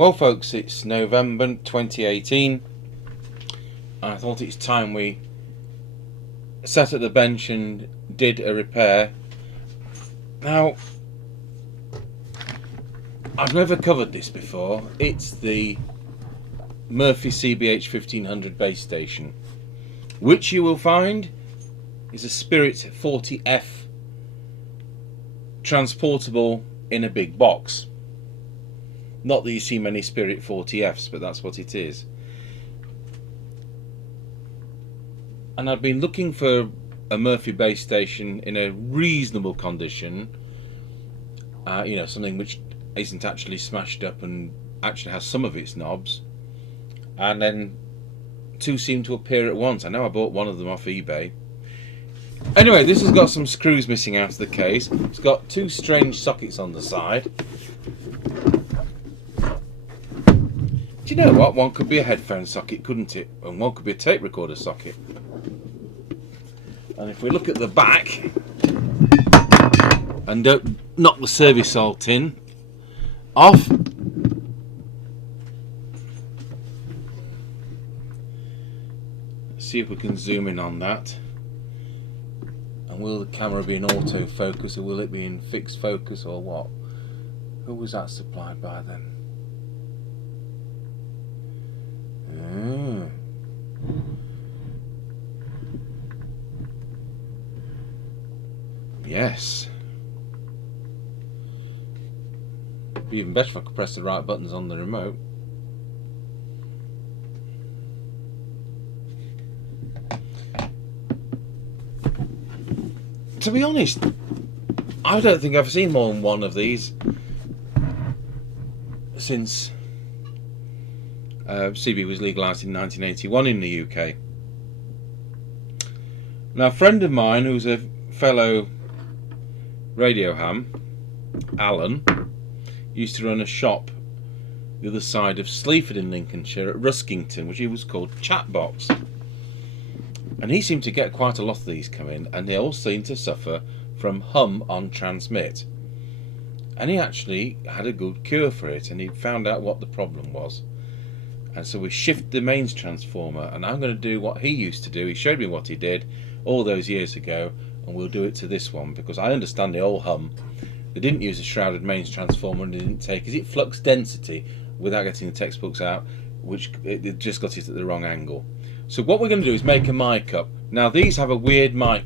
Well folks, it's November 2018 and I thought it's time we sat at the bench and did a repair. Now, I've never covered this before. It's the Murphy CBH1500 base station, which you will find is a Spirit 40F transportable in a big box. Not that you see many Spirit 40Fs, but that's what it is. And I've been looking for a Murphy base station in a reasonable condition, you know, something which isn't actually smashed up and actually has some of its knobs. And then two seem to appear at once. I know I bought one of them off eBay. Anyway, this has got some screws missing out of the case. It's got two strange sockets on the side. Do you know what? One could be a headphone socket, couldn't it? And one could be a tape recorder socket. And if we look at the back and don't knock the service all tin off, let's see if we can zoom in on that. And will the camera be in autofocus or will it be in fixed focus or what? Who was that supplied by then? Yes. It'd be even better if I could press the right buttons on the remote. To be honest, I don't think I've seen more than one of these since CB was legalised in 1981 in the UK. Now, a friend of mine who's a fellow radio ham, Alan, used to run a shop the other side of Sleaford in Lincolnshire at Ruskington, which he was called Chatbox. And he seemed to get quite a lot of these come in, and they all seemed to suffer from hum on transmit. And he actually had a good cure for it, and he found out what the problem was. And so we shifted the mains transformer, and I'm going to do what he used to do. He showed me what he did all those years ago, and we'll do it to this one, because I understand they all hum. They didn't use a shrouded mains transformer, and they didn't take, is it flux density, without getting the textbooks out, which it just got it at the wrong angle. So what we're going to do is make a mic up. Now these have a weird mic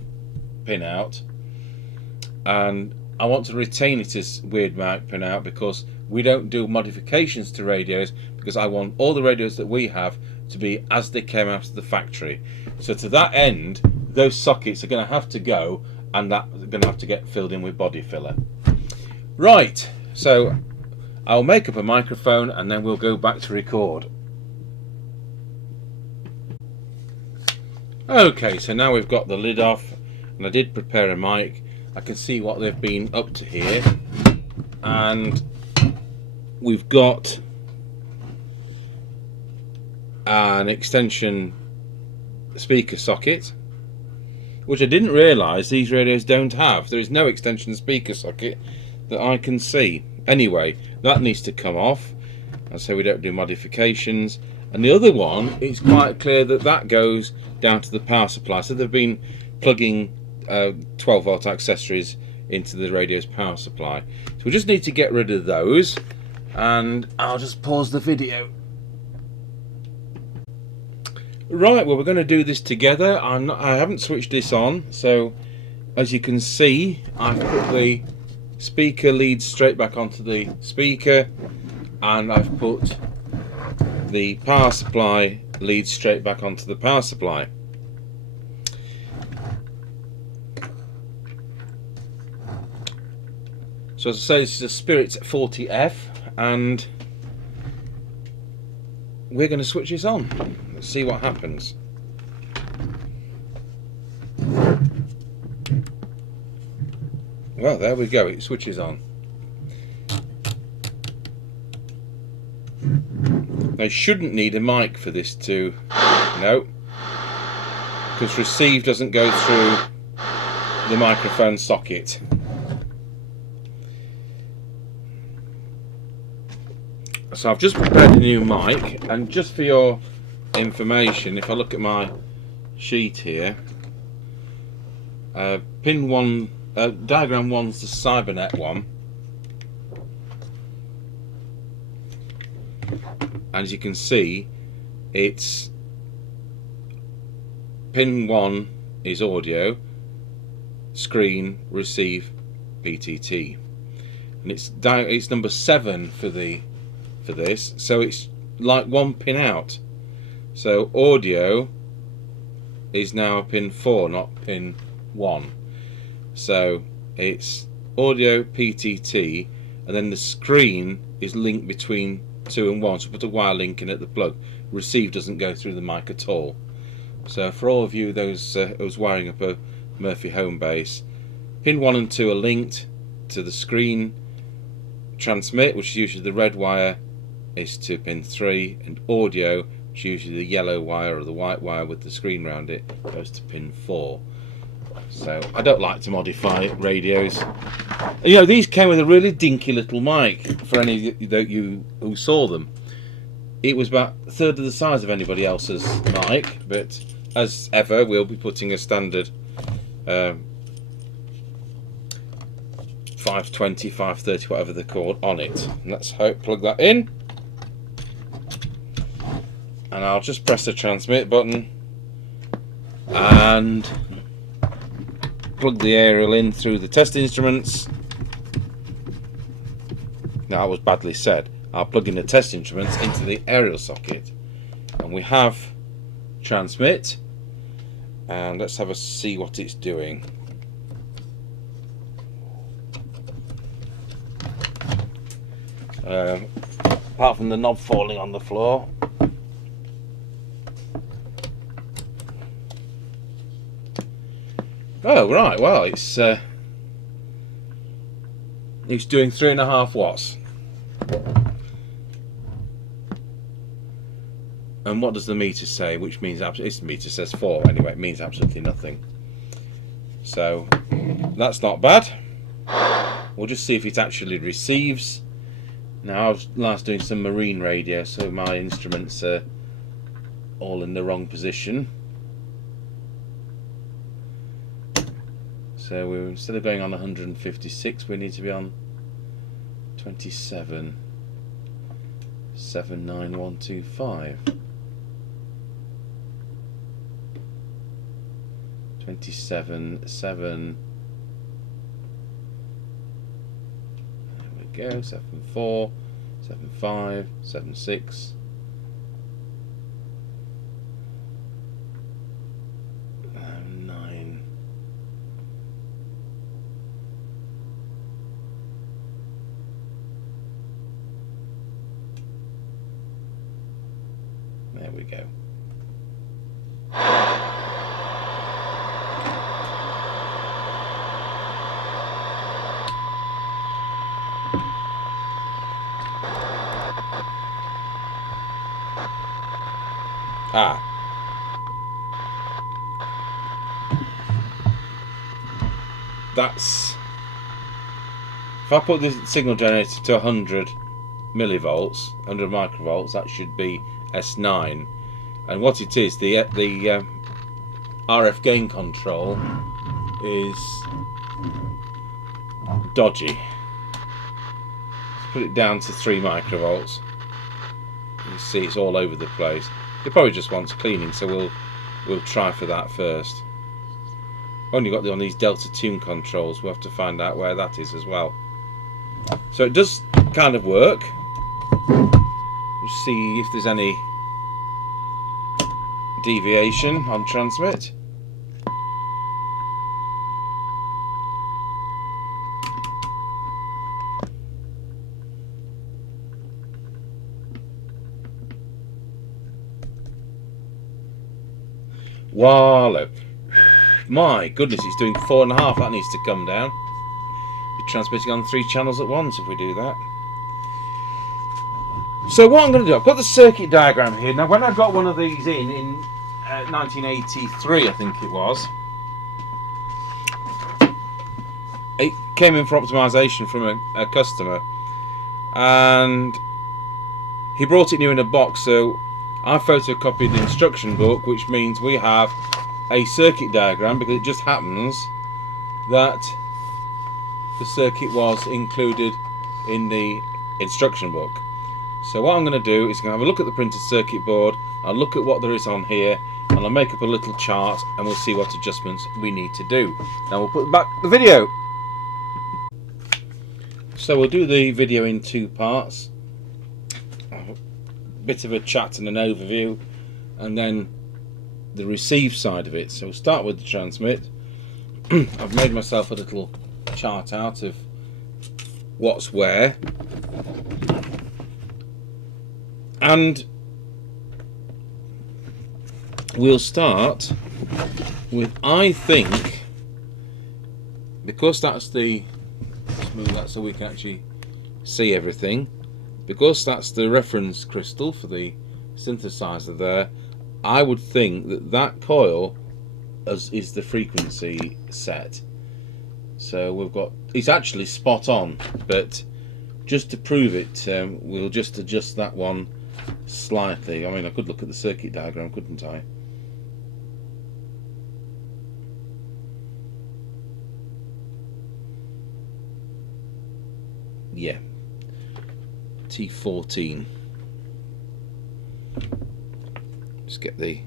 pin out, and I want to retain it as weird mic pin out because we don't do modifications to radios, because I want all the radios that we have to be as they came out of the factory. So to that end, those sockets are going to have to go, and that's going to have to get filled in with body filler. Right, so I'll make up a microphone and then we'll go back to record. Okay, so now we've got the lid off, and I did prepare a mic. I can see what they've been up to here, and we've got an extension speaker socket, which I didn't realise these radios don't have. There is no extension speaker socket that I can see. Anyway, that needs to come off, and so we don't do modifications. And the other one, it's quite clear that that goes down to the power supply. So they've been plugging 12 volt accessories into the radio's power supply. So we just need to get rid of those, and I'll just pause the video. Right, well, we're going to do this together. I haven't switched this on, so as you can see, I've put the speaker lead straight back onto the speaker, and I've put the power supply lead straight back onto the power supply. So as I say, this is a Spirit 40F, and we're going to switch this on. Let's see what happens. Well, there we go, it switches on. I shouldn't need a mic for this to, no, because receive doesn't go through the microphone socket. So I've just prepared a new mic, and just for your information, if I look at my sheet here, pin 1, diagram 1's the Cybernet one. As you can see, it's pin 1 is audio, screen, receive, PTT, and it's number 7 for this, so it's like one pin out. So audio is now pin 4, not pin 1. So it's audio, PTT, and then the screen is linked between 2 and 1. So put a wire link in at the plug. Receive doesn't go through the mic at all. So for all of you those who's wiring up a Murphy home base, pin 1 and 2 are linked to the screen. Transmit, which is usually the red wire, is to pin 3, and audio, which is usually the yellow wire or the white wire with the screen around it, goes to pin 4. So I don't like to modify radios. You know, these came with a really dinky little mic for any of you who saw them. It was about a third of the size of anybody else's mic, but as ever we'll be putting a standard 520, 530, whatever they're called, on it. And let's plug that in, and I'll just press the transmit button and plug the aerial in through the test instruments. Now, that was badly said. I'll plug in the test instruments into the aerial socket, and we have transmit, and let's have a see what it's doing. Apart from the knob falling on the floor. Oh right, well it's doing 3.5 watts. And what does the meter say? Which means this meter says 4 anyway. It means absolutely nothing. So that's not bad. We'll just see if it actually receives. Now I was last doing some marine radio, so my instruments are all in the wrong position. So we're, instead of going on 156, we need to be on 27 79125. 27 7. There we go. 74 75 76. There we go. That's, if I put this signal generator to 100 millivolts, 100 microvolts, that should be S9, and what it is, the RF gain control is dodgy. Let's put it down to 3 microvolts. You see it's all over the place. It probably just wants cleaning, so we'll try for that first. Only got on these delta tune controls. We'll have to find out where that is as well. So it does kind of work. We'll see if there's any deviation on transmit. Wallow. My goodness, it's doing 4.5. That needs to come down. We're transmitting on 3 channels at once if we do that. So what I'm going to do, I've got the circuit diagram here. Now when I got one of these in 1983, I think it was, it came in for optimization from a customer, and he brought it new in a box, so I photocopied the instruction book, which means we have a circuit diagram, because it just happens that the circuit was included in the instruction book. So what I'm going to do is going to have a look at the printed circuit board, I'll look at what there is on here, and I'll make up a little chart, and we'll see what adjustments we need to do. Now we'll put back the video. So we'll do the video in two parts. A bit of a chat and an overview, and then the receive side of it. So we'll start with the transmit. I've made myself a little chart out of what's where, and we'll start with, I think, because that's the, let's move that so we can actually see everything, because that's the reference crystal for the synthesizer there, I would think that that coil is the frequency set. So we've got, it's actually spot on, but just to prove it, we'll just adjust that one slightly. I mean, I could look at the circuit diagram, couldn't I? Yeah, T14. Just get the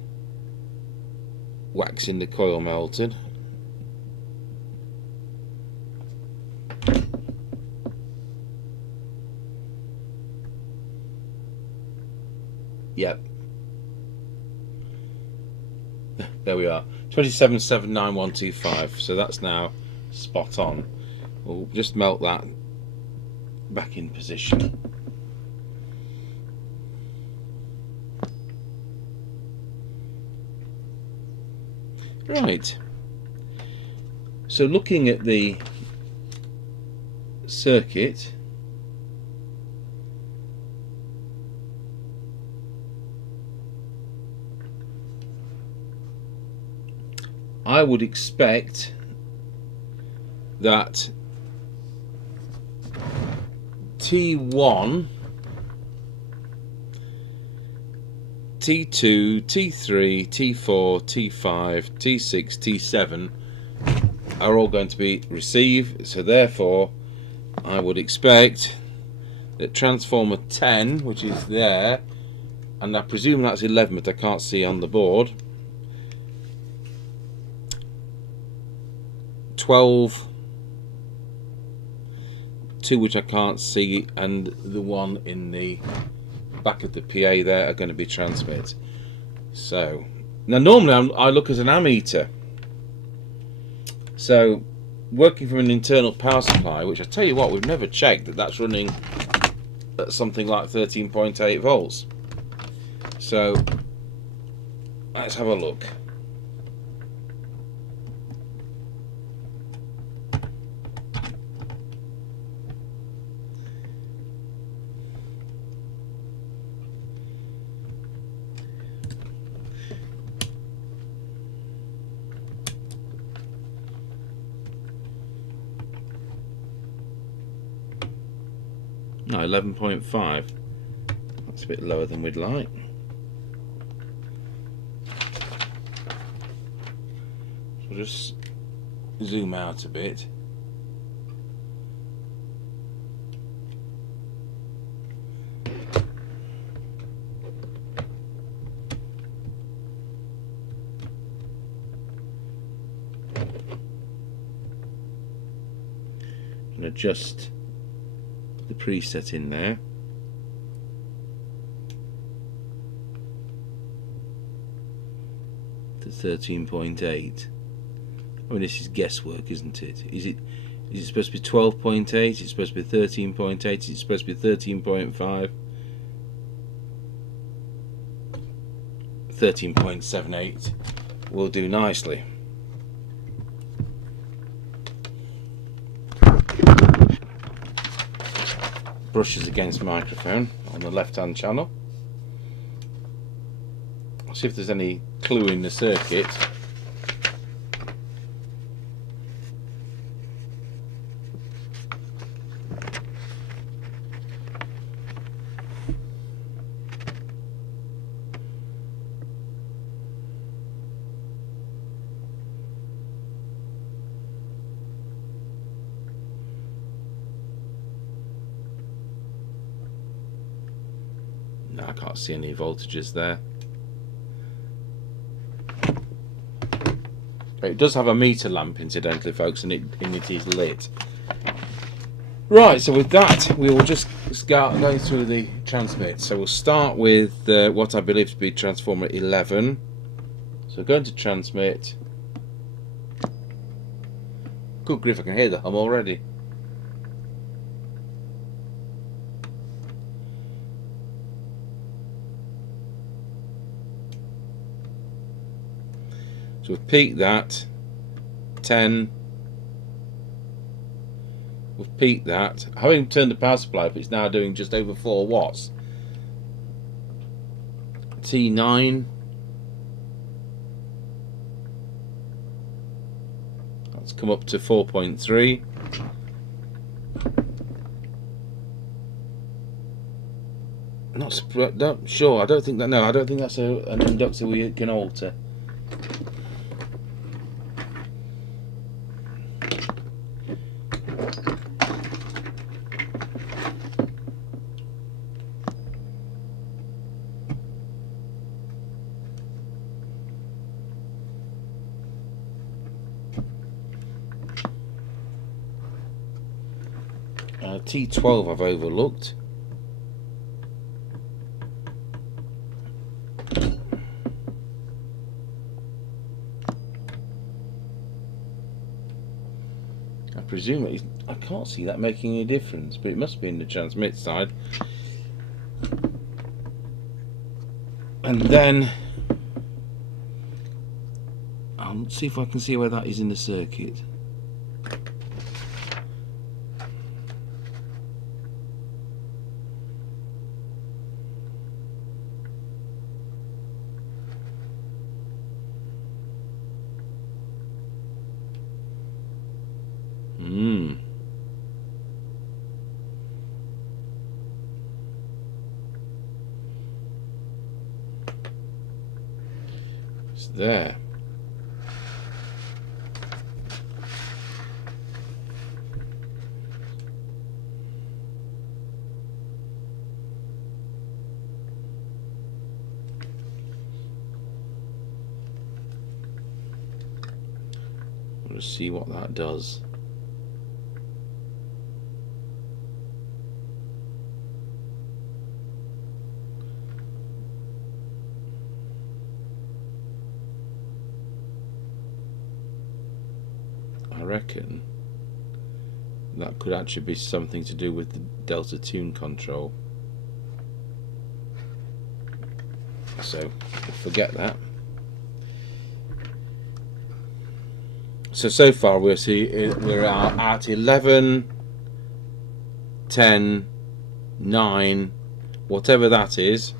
wax in the coil melted. Yep. There we are. 27799125. So that's now spot on. We'll just melt that back in position. Right. So looking at the circuit, I would expect that T1, T2, T3, T4, T5, T6, T7 are all going to be receive, so therefore I would expect that transformer 10, which is there, and I presume that's 11 but I can't see on the board, 12, 2 which I can't see, and the one in the back of the PA there are going to be transmit. So now normally I look as an ammeter, so working from an internal power supply, which I tell you what, we've never checked that that's running at something like 13.8 volts. So let's have a look. No, 11.5. That's a bit lower than we'd like. So just zoom out a bit. And adjust the preset in there. To 13.8. I mean, this is guesswork, isn't it? Is it supposed to be 12.8? Is it supposed to be 13.8? Is it supposed to be 13.5? 13.78 will do nicely. Brushes against microphone on the left hand channel. I'll see if there's any clue in the circuit. No, I can't see any voltages there. It does have a meter lamp, incidentally, folks, and it is lit. Right, so with that, we will just start going through the transmit. So we'll start with what I believe to be transformer 11. So going to transmit. Good grief, I can hear the hum already. So we've peaked that. 10. We've peaked that. Having turned the power supply up, it's now doing just over 4 watts. T9. That's come up to 4.3. Not sure. I don't think that. No, I don't think that's an inductor we can alter. T12 I've overlooked. I presume I can't see that making any difference, but it must be in the transmit side. And then I'll see if I can see where that is in the circuit. It's there. We'll just see what that does. I reckon that could actually be something to do with the delta tune control. So forget that. So far we're at 11, 10, 9, whatever that is.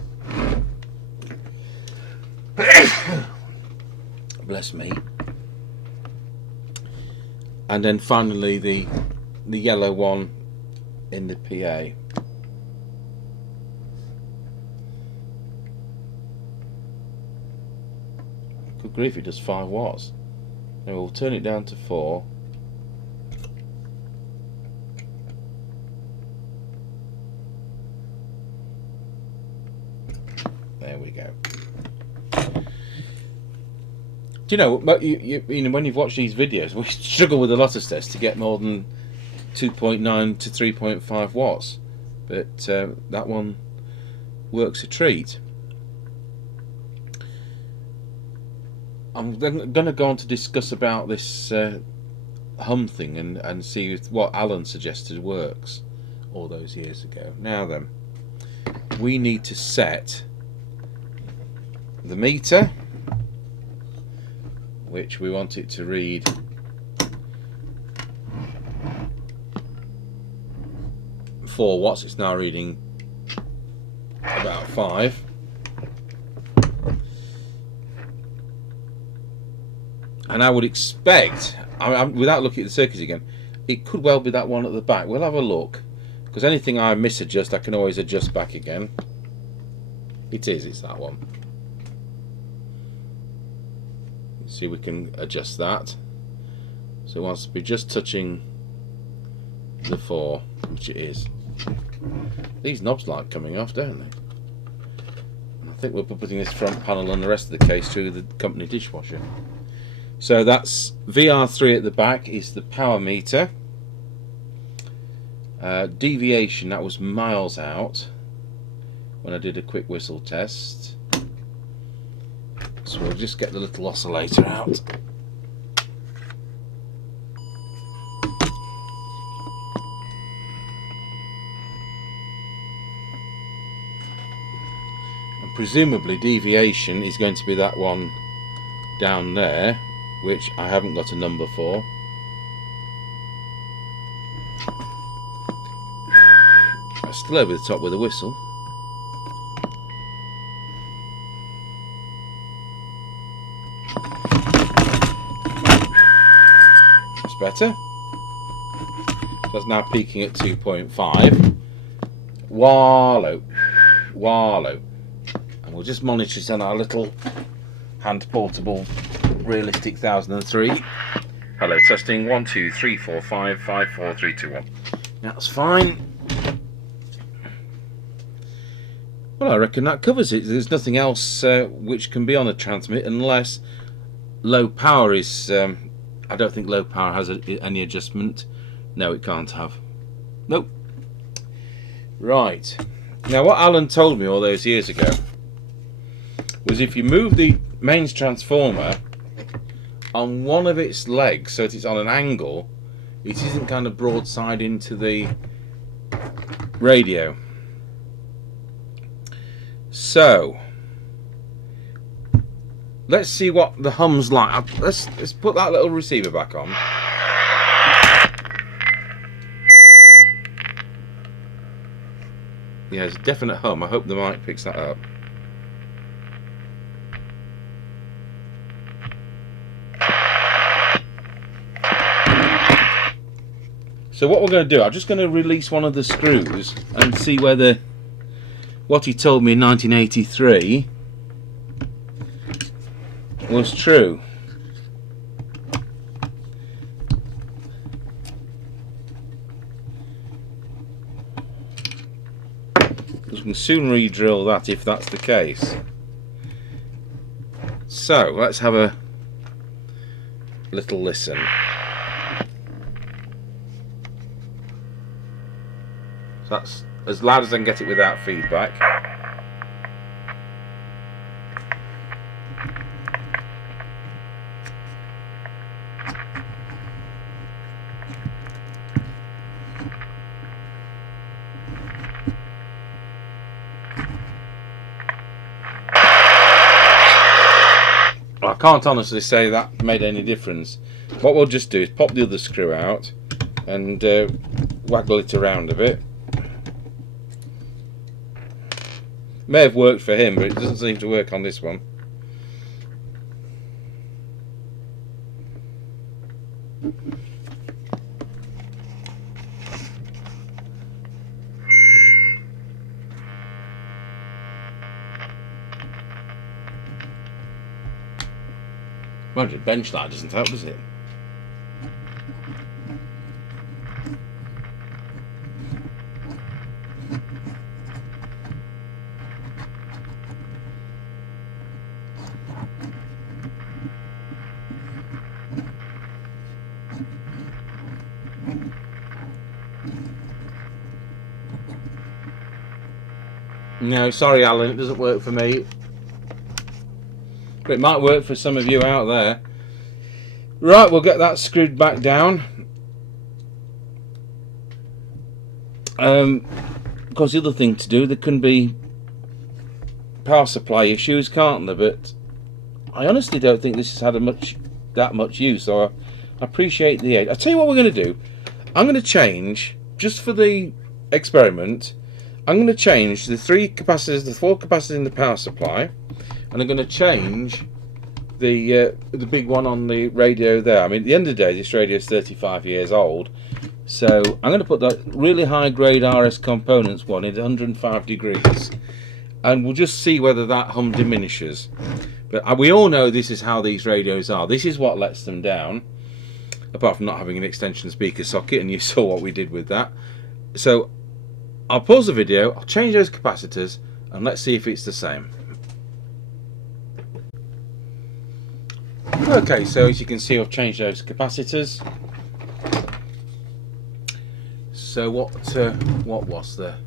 Bless me. And then finally the yellow one in the PA. Good grief, it does 5 watts. Now we'll turn it down to 4. There we go. Do you know, you know, when you've watched these videos, we struggle with a lot of tests to get more than 2.9 to 3.5 watts, but that one works a treat. I'm going to go on to discuss about this hum thing and see if what Alan suggested works all those years ago. Now then, we need to set the meter, which we want it to read 4 watts. It's now reading about 5. And I would expect, without looking at the circuits again, it could well be that one at the back. We'll have a look, because anything I misadjust I can always adjust back again. It's that one. See, we can adjust that, so it wants to be just touching the 4, which it is. These knobs like coming off, don't they? think we'll be putting this front panel and the rest of the case through the company dishwasher. So that's VR3 at the back is the power meter. Deviation, that was miles out when I did a quick whistle test. So we'll just get the little oscillator out. And presumably deviation is going to be that one down there, which I haven't got a number for. Still over the top with a whistle. That's better. So that's now peaking at 2.5. Wallow. Wallow. And we'll just monitor it on our little hand portable realistic 1003. Hello, testing 1 2 3 4 5 5 4 3 2 1. That's fine. Well, I reckon that covers it. There's nothing else which can be on a transmit unless low power is... I don't think low power has any adjustment. No, it can't have. Nope. Right. Now, what Alan told me all those years ago was if you move the mains transformer on one of its legs so that it's on an angle, it isn't kind of broadside into the radio. So let's see what the hum's like. Let's put that little receiver back on. Yeah, it's a definite hum. I hope the mic picks that up. So what we're going to do, I'm just going to release one of the screws and see whether what he told me in 1983 was true. We can soon re-drill that if that's the case. So let's have a little listen. So that's as loud as I can get it without feedback. I can't honestly say that made any difference. What we'll just do is pop the other screw out and waggle it around a bit. May have worked for him, but it doesn't seem to work on this one. Well, the bench light doesn't help, does it? No, sorry Alan, it doesn't work for me. But it might work for some of you out there. Right, we'll get that screwed back down. Because the other thing to do, there can be power supply issues, can't there? But I honestly don't think this has had that much use, so I appreciate the aid. I'll tell you what we're going to do. I'm going to change, just for the experiment, I'm going to change the 4 capacitors in the power supply, and I'm going to change the big one on the radio there. I mean, at the end of the day, this radio is 35 years old, so I'm going to put that really high grade RS components one at 105 degrees, and we'll just see whether that hum diminishes. But we all know this is how these radios are. This is what lets them down, apart from not having an extension speaker socket, and you saw what we did with that. So I'll pause the video, I'll change those capacitors, and let's see if it's the same. Okay, so as you can see, I've changed those capacitors. So what was there?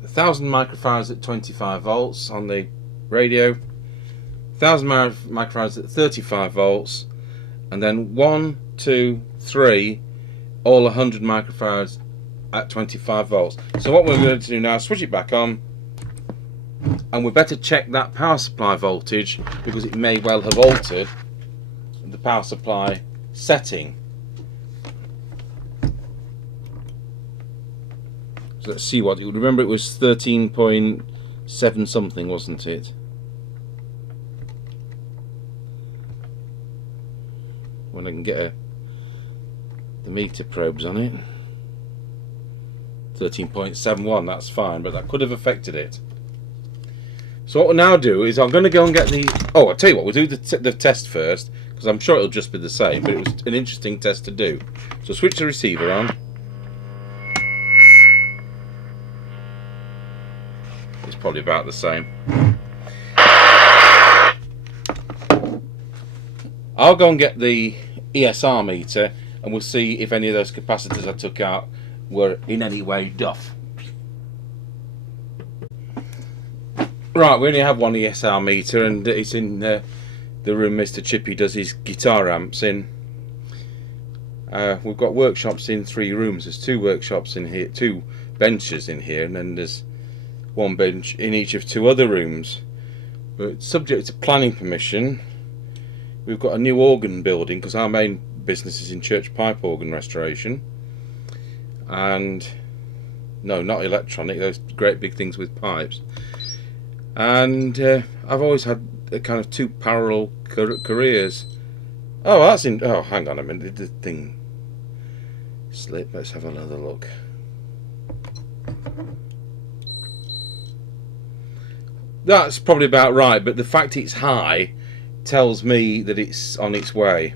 1,000 microfarads at 25 volts on the radio, 1,000 microfarads at 35 volts, and then 1, 2, 3, all 100 microfarads at 25 volts. So what we're going to do now is switch it back on, and we better check that power supply voltage because it may well have altered the power supply setting. So let's see what you remember. It was 13.7 something, wasn't it? When I can get the meter probes on it. 13.71, that's fine, but that could have affected it. So what we'll now do is I'm going to go and get the... Oh, I'll tell you what, we'll do the test first, because I'm sure it'll just be the same, but it was an interesting test to do. So switch the receiver on. It's probably about the same. I'll go and get the ESR meter, and we'll see if any of those capacitors I took out were in any way duff. Right, we only have one ESR meter, and it's in the room Mr. Chippy does his guitar amps in. We've got workshops in 3 rooms. There's 2 workshops in here, 2 benches in here, and then there's 1 bench in each of 2 other rooms. But subject to planning permission, we've got a new organ building, because our main business is in church pipe organ restoration. And no, not electronic, those great big things with pipes. And I've always had a kind of 2 parallel careers. Oh, that's in. Oh, hang on a minute, the thing slipped. Let's have another look. That's probably about right, but the fact it's high tells me that it's on its way.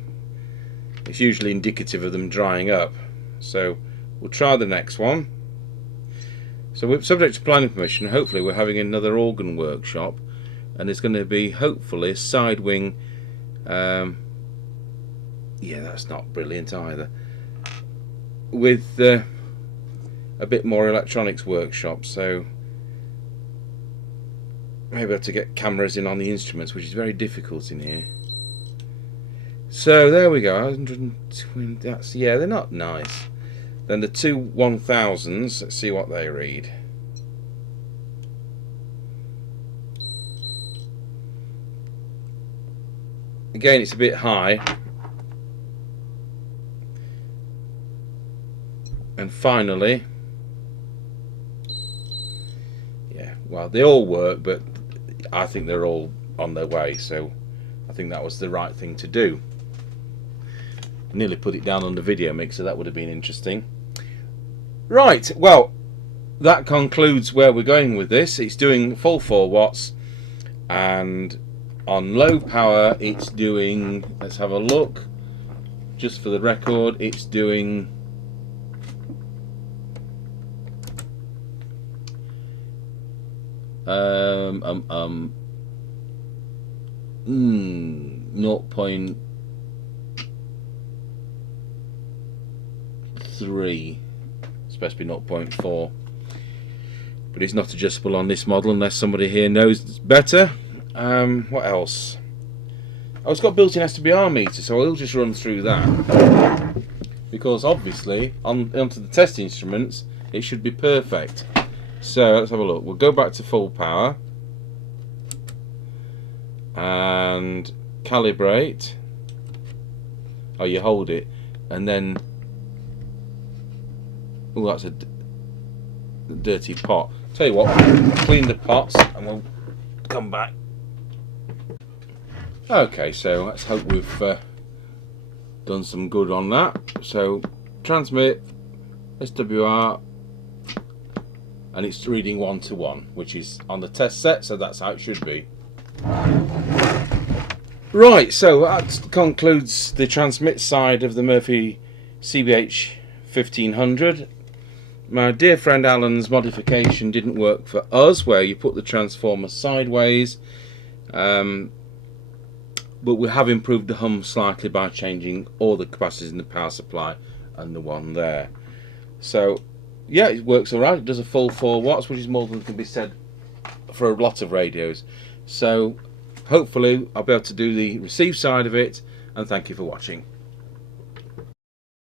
It's usually indicative of them drying up. So we'll try the next one. So we're subject to planning permission. Hopefully we're having another organ workshop, and there's going to be hopefully a side wing. Yeah, that's not brilliant either. With a bit more electronics workshop, so maybe I have to get cameras in on the instruments, which is very difficult in here. So there we go. 120. That's, yeah, they're not nice. Then the 2 1000s, let's see what they read. Again, it's a bit high. And finally, yeah, well, they all work, but I think they're all on their way, so I think that was the right thing to do. I nearly put it down on the video mixer, that would have been interesting. Right, well, that concludes where we're going with this. It's doing full 4 watts, and on low power it's doing, let's have a look, just for the record, it's doing 0.3, it's supposed to be 0.4, but it's not adjustable on this model unless somebody here knows better. What else? Oh, it's got built-in SWR meter, so I'll just run through that, because obviously onto the test instruments it should be perfect. So let's have a look. We'll go back to full power and calibrate. Oh, you hold it and then, oh, that's a dirty pot. Tell you what, clean the pots and we'll come back. Okay, so let's hope we've done some good on that. So transmit SWR, and it's reading 1 to 1, which is on the test set, so that's how it should be. Right, so that concludes the transmit side of the Murphy CBH1500. My dear friend Alan's modification didn't work for us, where you put the transformer sideways. but we have improved the hum slightly by changing all the capacitors in the power supply and the one there. So yeah, it works alright. It does a full 4 watts, which is more than can be said for a lot of radios. So hopefully I'll be able to do the receive side of it, and thank you for watching.